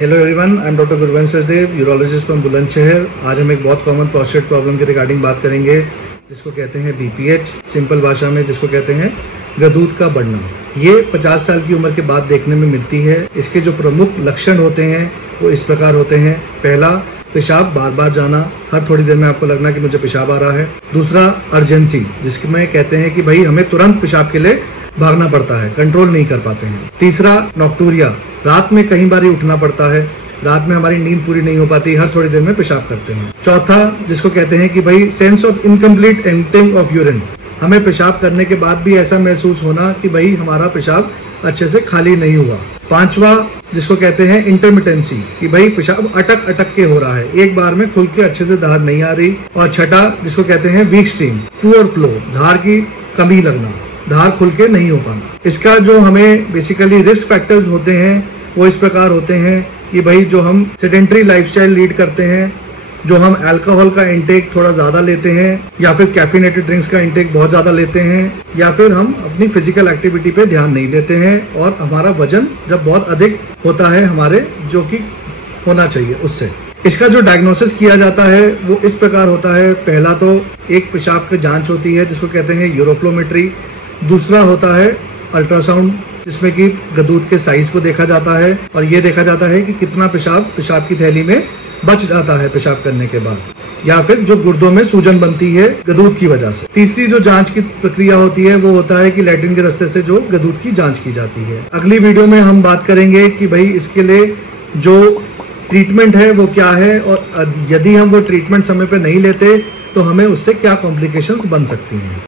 Hello everyone, I am doctor Gurvansh Sachdev, urologist from Bulandshahr. आज हम एक बहुत कॉमन प्रोस्टेट प्रॉब्लम के रिगार्डिंग बात करेंगे, जिसको कहते हैं बीपीएच, सिंपल भाषा में जिसको कहते हैं गदूद का बढ़ना। ये 50 साल की उम्र के बाद देखने में मिलती है। इसके जो प्रमुख लक्षण होते हैं वो इस प्रकार होते हैं। पहला, पेशाब बार बार जाना, हर थोड़ी देर में आपको लगना कि मुझे पेशाब आ रहा है। दूसरा, अर्जेंसी, जिसमें कहते हैं कि भाई हमें तुरंत पेशाब के लिए भागना पड़ता है, कंट्रोल नहीं कर पाते हैं। तीसरा, नॉक्टूरिया, रात में कई बार उठना पड़ता है, रात में हमारी नींद पूरी नहीं हो पाती, हर थोड़ी देर में पेशाब करते हैं। चौथा, जिसको कहते हैं कि भाई sense of incomplete emptying of urine, हमें पेशाब करने के बाद भी ऐसा महसूस होना कि भाई हमारा पेशाब अच्छे से खाली नहीं हुआ। पांचवा, जिसको कहते हैं इंटरमिटेंसी, कि भाई पेशाब अटक अटक के हो रहा है, एक बार में खुल के अच्छे से धार नहीं आ रही। और छठा, जिसको कहते हैं वीक स्ट्रीम, पुअर फ्लो, धार की कमी लगना, धार खुल के नहीं हो पाना। इसका जो हमें बेसिकली रिस्क फैक्टर्स होते हैं वो इस प्रकार होते हैं कि भाई जो हम सेडेंटरी लाइफस्टाइल लीड करते हैं, जो हम अल्कोहल का इंटेक थोड़ा ज्यादा लेते हैं, या फिर कैफिनेटेड ड्रिंक्स का इंटेक बहुत ज्यादा लेते हैं, या फिर हम अपनी फिजिकल एक्टिविटी पे ध्यान नहीं देते हैं, और हमारा वजन जब बहुत अधिक होता है हमारे जो कि होना चाहिए उससे। इसका जो डायग्नोसिस किया जाता है वो इस प्रकार होता है। पहला तो एक पेशाब की जांच होती है जिसको कहते हैं यूरोफ्लोमेट्री। दूसरा होता है अल्ट्रासाउंड, जिसमें कि गदूद के साइज को देखा जाता है और ये देखा जाता है कि कितना पेशाब की थैली में बच जाता है पेशाब करने के बाद, या फिर जो गुर्दों में सूजन बनती है गदूद की वजह से। तीसरी जो जांच की प्रक्रिया होती है वो होता है कि लैट्रिन के रास्ते से जो गदूद की जांच की जाती है। अगली वीडियो में हम बात करेंगे कि भाई इसके लिए जो ट्रीटमेंट है वो क्या है, और यदि हम वो ट्रीटमेंट समय पे नहीं लेते तो हमें उससे क्या कॉम्प्लिकेशंस बन सकती हैं।